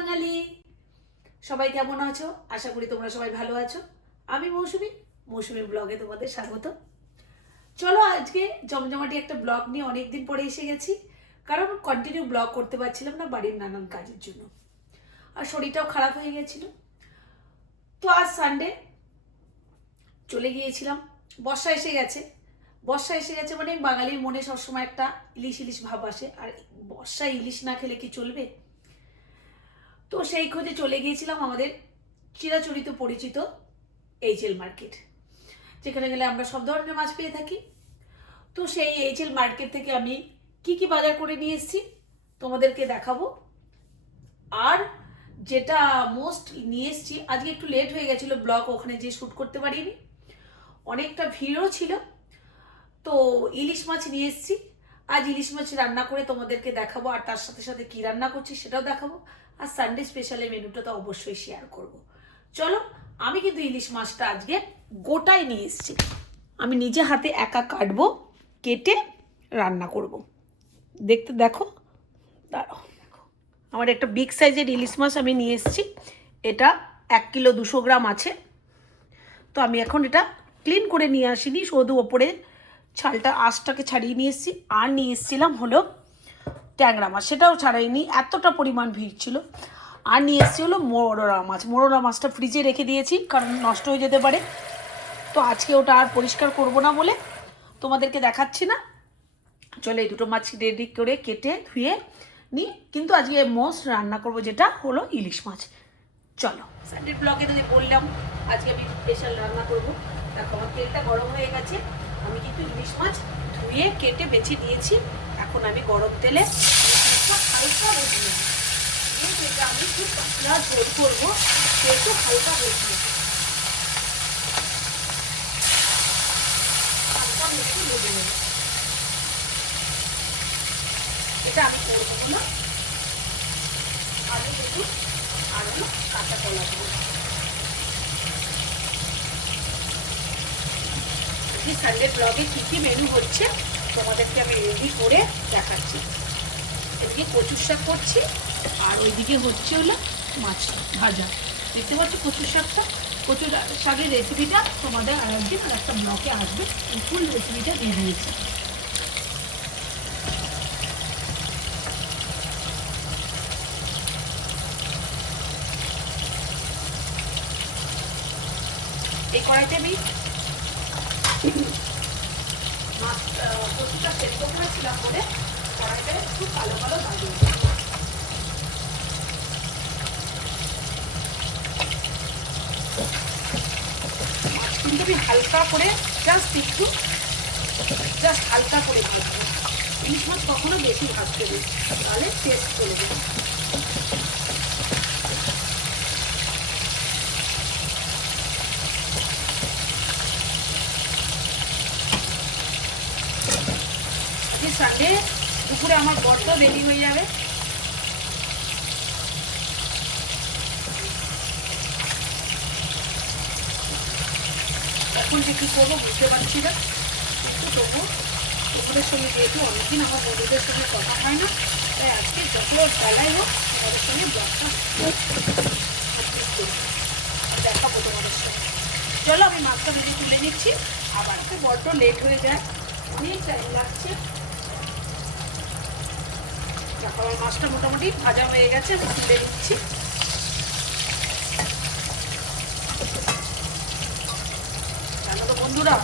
বাঙালি, সবাই কেমন আছো? আশা করি তোমরা সবাই ভালো আছো। আমি মৌসুমী ব্লগে তোমাদের স্বাগত। চলো আজকে জমজমাটি একটা ব্লগ নিয়ে অনেকদিন পরে এসে গেছি, কারণ কন্টিনিউ ব্লগ করতে পারছিলাম না বাড়ির নানান কাজের জন্য, আর শরীরটাও খারাপ হয়ে গেছিল। তো আজ সানডে চলে গিয়েছিলাম। বর্ষা এসে গেছে মানে বাঙালির মনে সবসময় একটা ইলিশ ইলিশ ভাব আসে, আর বর্ষায় ইলিশ না খেলে কি চলবে? তো সেই খোঁজে চলে গিয়েছিলাম আমাদের চিরাচরিত পরিচিত এইচএল মার্কেট, যেখানে গেলে আমরা সব ধরনের মাছ পেয়ে থাকি। তো সেই এইচএল মার্কেট থেকে আমি কি বাজার করে নিয়ে এসেছি তোমাদেরকে দেখাবো। আর যেটা মোস্ট নিয়ে এসেছি, আজকে একটু লেট হয়ে গেছিলো ব্লগ ওখানে যে শ্যুট করতে পারিনি, অনেকটা ভিড়ও ছিল। তো ইলিশ মাছ নিয়ে এসেছি। আজ ইলিশ মাছ রান্না করে তোমাদেরকে দেখাবো, আর তার সাথে সাথে কী রান্না করছি সেটাও দেখাবো। আর সানডে স্পেশালের মেনুটা তো অবশ্যই শেয়ার করব। চলো, আমি কিন্তু ইলিশ মাছটা আজকে গোটাই নিয়ে এসেছি। আমি নিজে হাতে একা কাটবো, কেটে রান্না করব। দেখো, দাঁড়াও, দেখো আমার একটা বিগ সাইজের ইলিশ মাছ আমি নিয়ে এসেছি। এটা 1 কিলো 200 গ্রাম আছে। তো আমি এখন এটা ক্লিন করে নিয়ে আসিনি, শুধু ওপরে ছালটা আঁশটাকে ছাড়িয়ে নিয়ে এসেছি। আর নিয়ে এসেছিলাম হলো ট্যাংরা মাছ, সেটাও ছাড়াইনি, এতটা পরিমাণ ভিড় ছিল। আর নিয়ে এসেছি হলো মোরলা মাছটা ফ্রিজে রেখে দিয়েছি, কারণ নষ্ট হয়ে যেতে পারে। তো আজকে ওটা আর পরিষ্কার করব না বলে তোমাদেরকে দেখাচ্ছি না। চলো, এই দুটো মাছ রেডি করে কেটে ধুয়ে নিই। কিন্তু আজকে মোস্ট রান্না করব যেটা হলো ইলিশ মাছ। চলো, সানডে ব্লগে যদি বললাম আজকে আমি স্পেশাল রান্না করব। দেখো আমার তেলটা গরম হয়ে গেছে। আমি কিন্তু ইলিশ মাছ ধুয়ে কেটে বেছে দিয়েছি। এখন আমি গরম তেলে হালকা ভেজে নেব। এটা আমি খুব পাতলা ঝোল করবো, একটু হালকা ভেজে নেব, হালকা একটু ভেজে নেব। এটা আমি করবো না, আলু দেখুন আর হলো কাঁচা কলা দেবো। সানডে ব্লগে কী কী মেনু হচ্ছে তোমাদেরকে আমি রেডি করে দেখাচ্ছি। এদিকে কচুর শাক করছি, আর ওইদিকে হচ্ছে হলো মাছ ভাজা। দেখতে পাচ্ছ কচুর শাকটা? কচুর শাকের রেসিপিটা তোমাদের আর একদিন আর একটা ব্লগে আসবে, ফুল রেসিপিটা দিয়ে দিয়েছি। এই কড়াইতে আমি মাছ কচুটা সেদ্ধ করেছিলাম বলে কড়াইটা একটু কালো কালো ভাজিয়ে দেবো। মাছ কিন্তু আমি হালকা করে জাস্ট হালকা করে ভাজবো। ইলিশ মাছ কখনো বেশি ভাজতে দিই, তাহলে টেস্ট চলে যাবে। সানডে দুপুরে আমার বড্ড দেরি হয়ে যাবে। এখন যে কী করবো বুঝতে পারছি না, কিন্তু তবু তোমাদের সঙ্গে যেহেতু অনেকদিন আমার বন্ধুদের সঙ্গে কথা হয় না, তাই আজকে যত বেলায় হোক তোমাদের সঙ্গে ব্লগটা দেখাবো তোমাদের সঙ্গে। চলো, আমি মাছটা ভেজে তুলে নিচ্ছি। আবার একটু বড্ড লেট হয়ে যায়, অনেক টাইম লাগছে। দেখো আমার মাছটা মোটামুটি ভাজা হয়ে গেছে, আমি তুলে দিচ্ছি। জানো তো বন্ধুরা,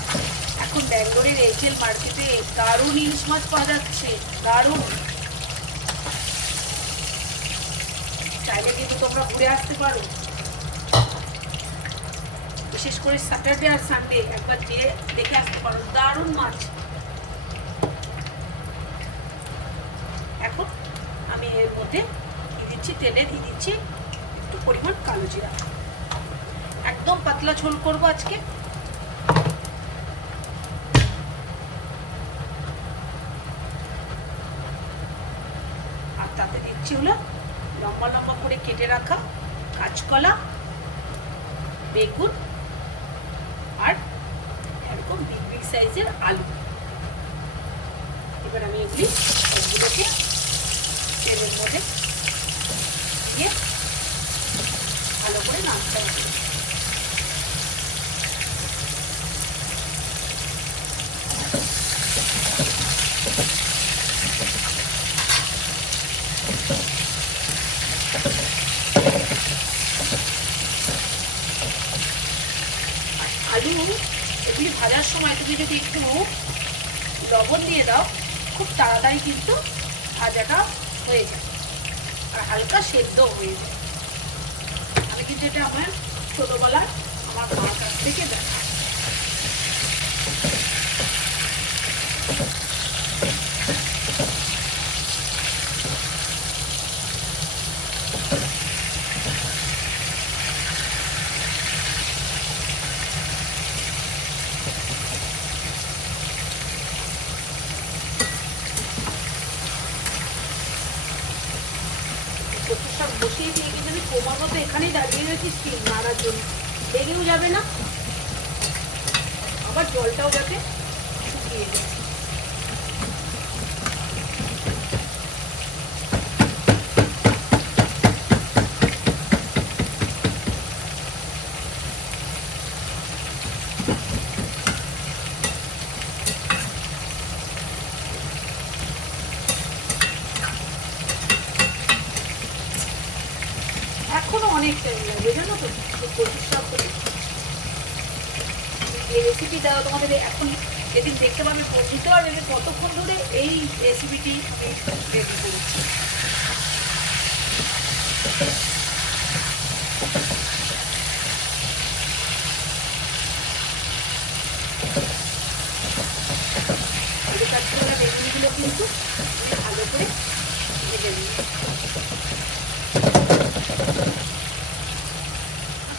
এখন ব্যাঙ্গালোরের এইচএল মার্কেটে দারুণ ইলিশ মাছ পাওয়া যাচ্ছে, দারুণ। চাইলে কিন্তু তোমরা ঘুরে আসতে পারো, বিশেষ করে স্যাটারডে আর সানডে একবার যেয়ে দেখে আসতে পারো, দারুণ মাছ। এখন আমি এর মধ্যে তেলে দিয়ে দিচ্ছি একটু পরিমাণ কালো জিরা। একদম পাতলা ঝোল করবো আজকে। আর তাতে দিচ্ছি হলো লম্বা লম্বা করে কেটে রাখা কাঁচকলা, বেগুন আর এরকম বিগ বিগ সাইজের আলু। এবার আমি এগুলোকে তেলের মধ্যে দিয়ে ভালো করে নাড়তে হবে। আলু এগুলি ভাজার সময় তুমি যদি একটু লবণ দিয়ে দাও, খুব তাড়াতাড়ি কিন্তু ভাজাটা হয়ে যায় আর হালকা সেদ্ধ হয়ে যায়। আমি কিন্তু এটা আমার ছোটবেলায় আমার মার কাছ থেকে দেখা। কচু শাক বসিয়ে দিয়ে কিন্তু আমি ক্রমাগত এখানেই দাঁড়িয়ে গেছি স্টিম মারার জন্য, লেগেও যাবে না, আবার জলটাও যাতে শুকিয়ে যায়। এখনো অনেক টাইম লাগবে জানো তো কচুর শাক করে। এই রেসিপি দেওয়া তোমাদের এখন যেদিন দেখতে পাবে বুঝতে পারবে যে কতক্ষণ ধরে এই রেসিপিটি আমি রেডি করেছি। আলু কাটতে হলে বেগুনগুলো কিন্তু ভালো করে ভেজে নিই।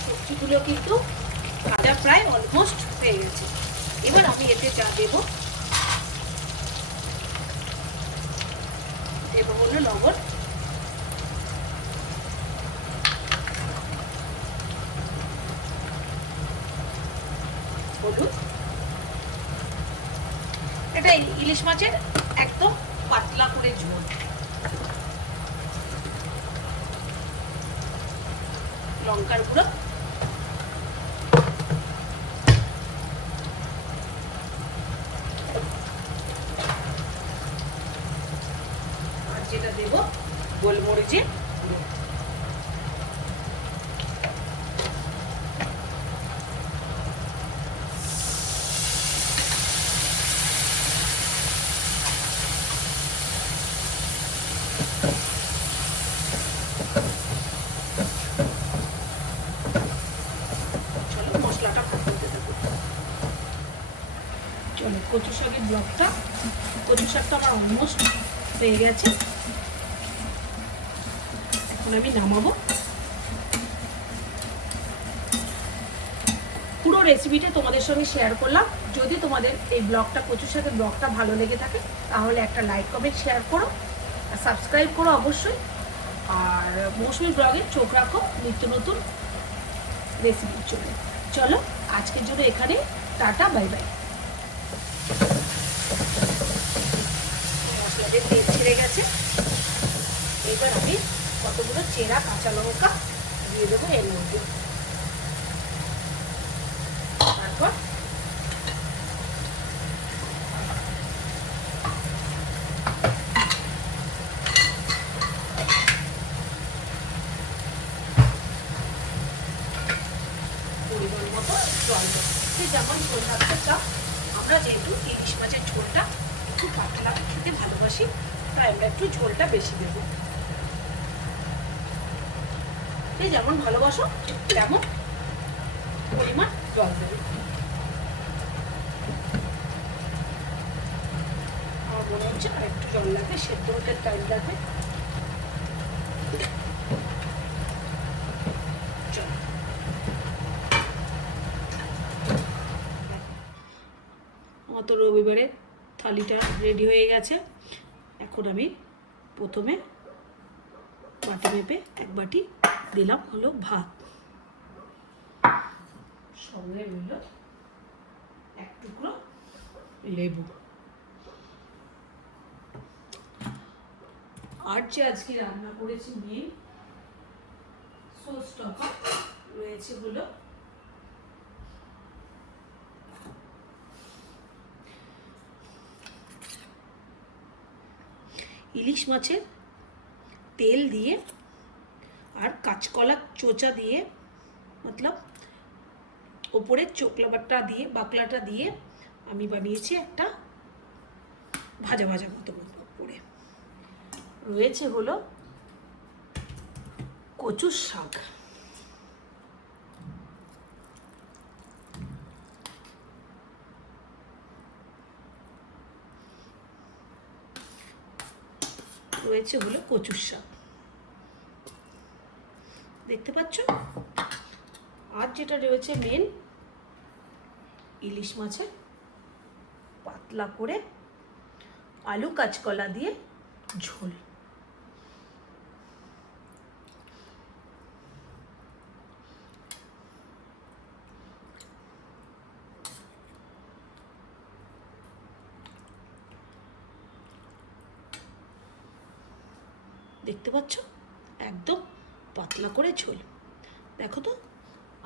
সবজিগুলো কিন্তু ভাজা প্রায় অলমোস্ট হয়ে গেছে। এবার আমি এতে যা দেবো হলো লবণ, হলুদ, এটা ইলিশ মাছের একদম পাতলা করে ঝোল, লঙ্কার গুঁড়ো, আর যেটা দেব গোলমরিচের গুঁড়ো। চলো কচু শাকের ব্লকটা, কচু শাকটা আমার অলমোস্ট হয়ে গেছে, এখন আমি নামাবো। পুরো রেসিপিটা তোমাদের সঙ্গে শেয়ার করলাম। যদি তোমাদের এই ব্লগটা, কচু শাকের ব্লগটা ভালো লেগে থাকে তাহলে একটা লাইক কমেন্ট শেয়ার করো আর সাবস্ক্রাইব করো অবশ্যই। আর মৌসুমী ব্লগে চোখ রাখো নিত্য নতুন রেসিপির জন্য। চলো আজকের জন্য এখানে টাটা, বাই বাই। মশলাদের তেল ছেড়ে গেছে, এবার আমি কতগুলো চেরা কাঁচা লঙ্কা দিয়ে দেবো এর মধ্যে। তারপর পরিমাণ মতো জল দেবো, যেমন ঝোল রাখতে চাও। আমরা যেহেতু ইলিশ মাছের ঝোলটা একটু পাতলা খেতে ভালোবাসি, তাই আমরা একটু ঝোলটা বেশি দেবো। এই যেমন ভালোবাসো তেমন পরিমাণ জল দেবে। আমার মনে হচ্ছে আর একটু জল লাগবে, সেদ্ধ হতে টাইম লাগবে। আমার তো রবিবারে থালিটা রেডি হয়ে গেছে। এখন আমি প্রথমে বাটি মেপে এক বাটি দিলাম হলো ভাত, সঙ্গে রইল এক টুকরো লেবু। আর যে আজকে রান্না করেছি মেয়ে শো স্টপার, রয়েছে হলো ইলিশ মাছের তেল দিয়ে আর কাঁচকলা চোচা দিয়ে, মতলব ওপরে চোকলাবারটা দিয়ে, বাকলাটা দিয়ে আমি বানিয়েছি একটা ভাজা ভাজা মতো করে। রয়েছে হলো কচুর শাক, রয়েছে হলো কচুর শাক, দেখতে পাচ্ছ। আর যেটা রয়েছে মেন, ইলিশ মাছের পাতলা করে আলু কাঁচকলা দিয়ে ঝোল। দেখতে পাচ্ছ, একদম পাতলা করে ঝোল। দেখো তো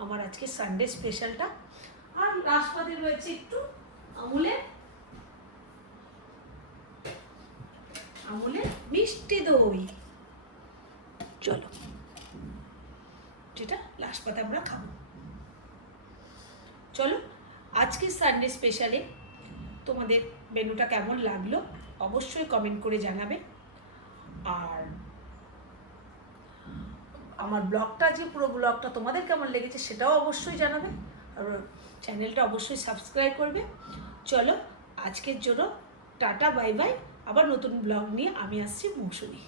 আমার আজকে সানডে স্পেশালটা। আর লাস্ট পাতে রয়েছে একটু আমুলের মিষ্টি দই। চলো, যেটা লাস্ট পাতে আমরা খাবো। চলো, আজকে সানডে স্পেশালে তোমাদের মেনুটা কেমন লাগলো অবশ্যই কমেন্ট করে জানাবে। আর আমার ব্লগটা, যে পুরো ব্লগটা তোমাদের কেমন লেগেছে সেটাও অবশ্যই জানাবে। আর চ্যানেলটা অবশ্যই সাবস্ক্রাইব করবে। চলো, আজকের জন্য টাটা, বাই বাই। আবার নতুন ব্লগ নিয়ে আমি আসছি, মৌসুমী।